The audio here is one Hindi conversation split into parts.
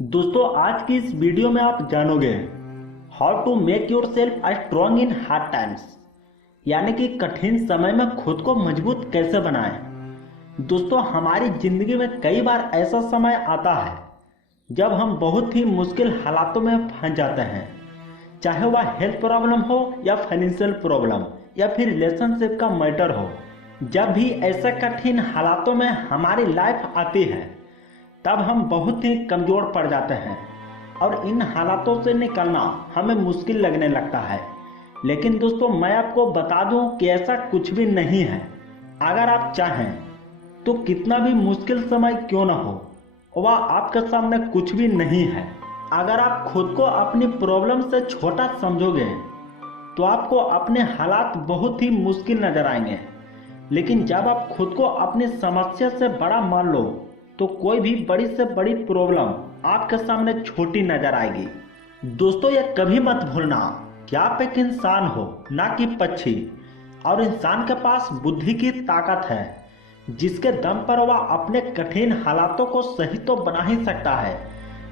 दोस्तों आज की इस वीडियो में आप जानोगे how to make yourself strong in hard times, यानी कि कठिन समय में खुद को मजबूत कैसे बनाएं। दोस्तों हमारी जिंदगी में कई बार ऐसा समय आता है जब हम बहुत ही मुश्किल हालातों में फंस जाते हैं, चाहे वह हेल्थ प्रॉब्लम हो या फाइनेंशियल प्रॉब्लम या फिर रिलेशनशिप का मैटर हो। जब भी ऐसे कठिन हालातों में हमारी लाइफ आती है तब हम बहुत ही कमज़ोर पड़ जाते हैं और इन हालातों से निकलना हमें मुश्किल लगने लगता है। लेकिन दोस्तों मैं आपको बता दूं कि ऐसा कुछ भी नहीं है। अगर आप चाहें तो कितना भी मुश्किल समय क्यों ना हो, वह आपके सामने कुछ भी नहीं है। अगर आप खुद को अपनी प्रॉब्लम से छोटा समझोगे तो आपको अपने हालात बहुत ही मुश्किल नजर आएंगे, लेकिन जब आप खुद को अपनी समस्या से बड़ा मान लो तो कोई भी बड़ी से बड़ी प्रॉब्लम आपके सामने छोटी नजर आएगी। दोस्तों ये कभी मत भूलना कि आप एक इंसान हो, ना कि पक्षी, और इंसान के पास बुद्धि की ताकत है जिसके दम पर वह अपने कठिन हालातों को सही तो बना ही सकता है,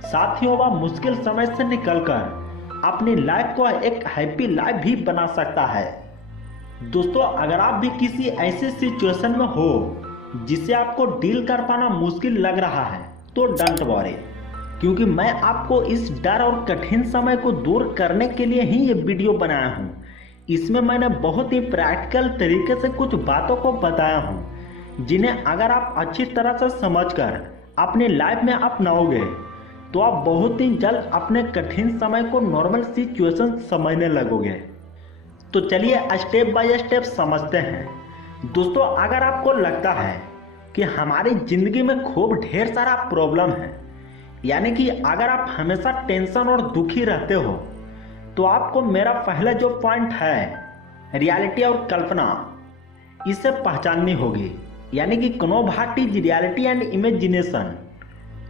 साथ ही वह मुश्किल समय से निकलकर अपनी लाइफ को एक हैप्पी लाइफ भी बना सकता है। दोस्तों अगर आप भी किसी ऐसी सिचुएशन में हो जिसे आपको डील कर पाना मुश्किल लग रहा है तो डोंट वरी, क्योंकि मैं आपको इस डर और कठिन समय को दूर करने के लिए ही ये वीडियो बनाया हूँ। इसमें मैंने बहुत ही प्रैक्टिकल तरीके से कुछ बातों को बताया हूँ जिन्हें अगर आप अच्छी तरह से समझकर अपनी लाइफ में अपनाओगे तो आप बहुत ही जल्द अपने कठिन समय को नॉर्मल सिचुएशन समझने लगोगे। तो चलिए स्टेप बाय स्टेप समझते हैं। दोस्तों अगर आपको लगता है कि हमारी ज़िंदगी में खूब ढेर सारा प्रॉब्लम है, यानी कि अगर आप हमेशा टेंशन और दुखी रहते हो, तो आपको मेरा पहला जो पॉइंट है रियलिटी और कल्पना, इसे पहचाननी होगी, यानी कि convert is reality and imagination.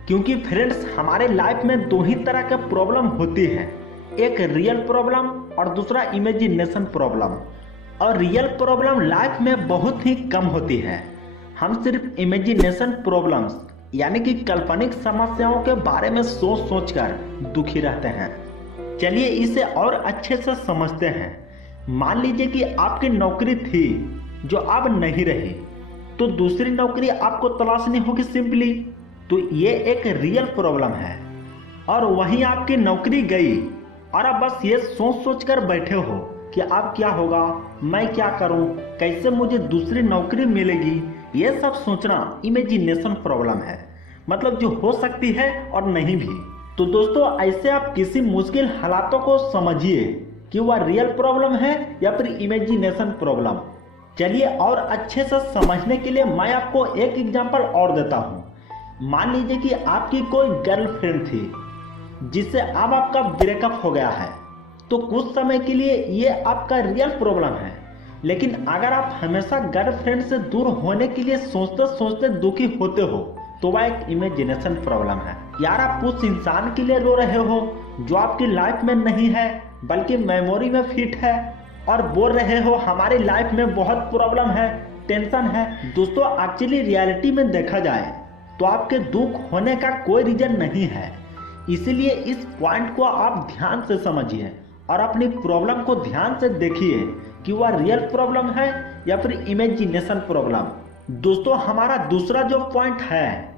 क्योंकि फ्रेंड्स हमारे लाइफ में दो ही तरह के प्रॉब्लम होती है, एक रियल प्रॉब्लम और दूसरा इमेजिनेशन प्रॉब्लम। और रियल प्रॉब्लम लाइफ में बहुत ही कम होती है। हम सिर्फ इमेजिनेशन प्रॉब्लम्स यानी कि काल्पनिक समस्याओं के बारे में सोच सोच कर दुखी रहते हैं। चलिए इसे और अच्छे से समझते हैं। मान लीजिए कि आपकी नौकरी थी जो अब नहीं रही, तो दूसरी नौकरी आपको तलाशनी होगी सिंपली। तो ये एक रियल प्रॉब्लम है। और वहीं आपकी नौकरी गई और अब बस ये सोच सोच कर बैठे हो कि अब क्या होगा, मैं क्या करूं, कैसे मुझे दूसरी नौकरी मिलेगी। ये सब सोचना इमेजिनेशन प्रॉब्लम है, मतलब जो हो सकती है और नहीं भी। तो दोस्तों ऐसे आप किसी मुश्किल हालातों को समझिए कि वह रियल प्रॉब्लम है या फिर इमेजिनेशन प्रॉब्लम। चलिए और अच्छे से समझने के लिए मैं आपको एक एग्जांपल और देता हूँ। मान लीजिए कि आपकी कोई गर्लफ्रेंड थी जिससे अब आपका ब्रेकअप हो गया है, तो कुछ समय के लिए ये आपका रियल प्रॉब्लम है। लेकिन अगर आप हमेशा गर्लफ्रेंड से दूर होने के लिए सोचते सोचते दुखी होते हो तो वह एक इमेजिनेशन प्रॉब्लम है। यार आप उस इंसान के लिए रो रहे हो जो आपकी लाइफ में नहीं है बल्कि मेमोरी में फिट है, और बोल रहे हो हमारी लाइफ में बहुत प्रॉब्लम है, टेंशन है। दोस्तों एक्चुअली रियलिटी में देखा जाए तो आपके दुख होने का कोई रीजन नहीं है। इसीलिए इस पॉइंट को आप ध्यान से समझिए और अपनी प्रॉब्लम को ध्यान से देखिए कि वह रियल प्रॉब्लम है या फिर इमेजिनेशन प्रॉब्लम। दोस्तों हमारा दूसरा जो पॉइंट है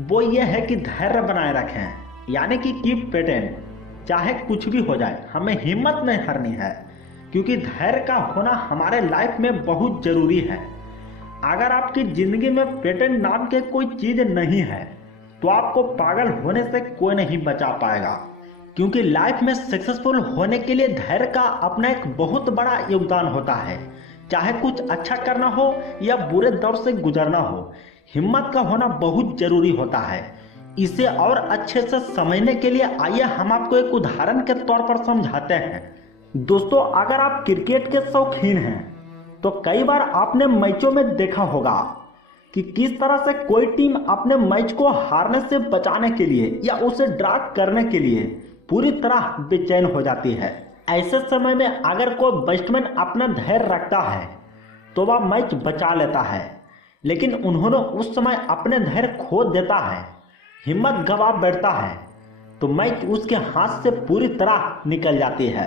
वो ये है कि धैर्य बनाए रखें, यानी कि कीप पेटेंट। चाहे कुछ भी हो जाए हमें हिम्मत नहीं हारनी है, क्योंकि धैर्य का होना हमारे लाइफ में बहुत जरूरी है। अगर आपकी जिंदगी में पेटेंट नाम के कोई चीज नहीं है तो आपको पागल होने से कोई नहीं बचा पाएगा, क्योंकि लाइफ में सक्सेसफुल होने के लिए धैर्य का अपना एक बहुत बड़ा योगदान होता है। चाहे कुछ अच्छा करना हो या बुरे दौर से गुजरना हो, हिम्मत का होना बहुत जरूरी होता है। इसे और अच्छे से समझने के लिए आइए हम आपको एक उदाहरण के तौर पर समझाते हैं। दोस्तों अगर आप क्रिकेट के शौकीन हैं तो कई बार आपने मैचों में देखा होगा कि किस तरह से कोई टीम अपने मैच को हारने से बचाने के लिए या उसे ड्रा करने के लिए पूरी तरह बेचैन हो जाती है। ऐसे समय में अगर कोई बैट्समैन अपना धैर्य रखता है तो वह मैच बचा लेता है, लेकिन उन्होंने उस समय अपने धैर्य खो देता है, हिम्मत गंवा बैठता है तो मैच उसके हाथ से पूरी तरह निकल जाती है।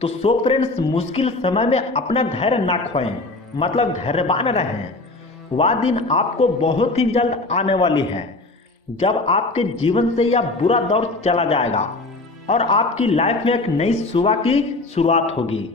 तो सो फ्रेंड्स, मुश्किल समय में अपना धैर्य ना खोएं, मतलब धैर्यवान रहें। वह दिन आपको बहुत ही जल्द आने वाली है जब आपके जीवन से यह बुरा दौर चला जाएगा और आपकी लाइफ में एक नई सुबह की शुरुआत होगी।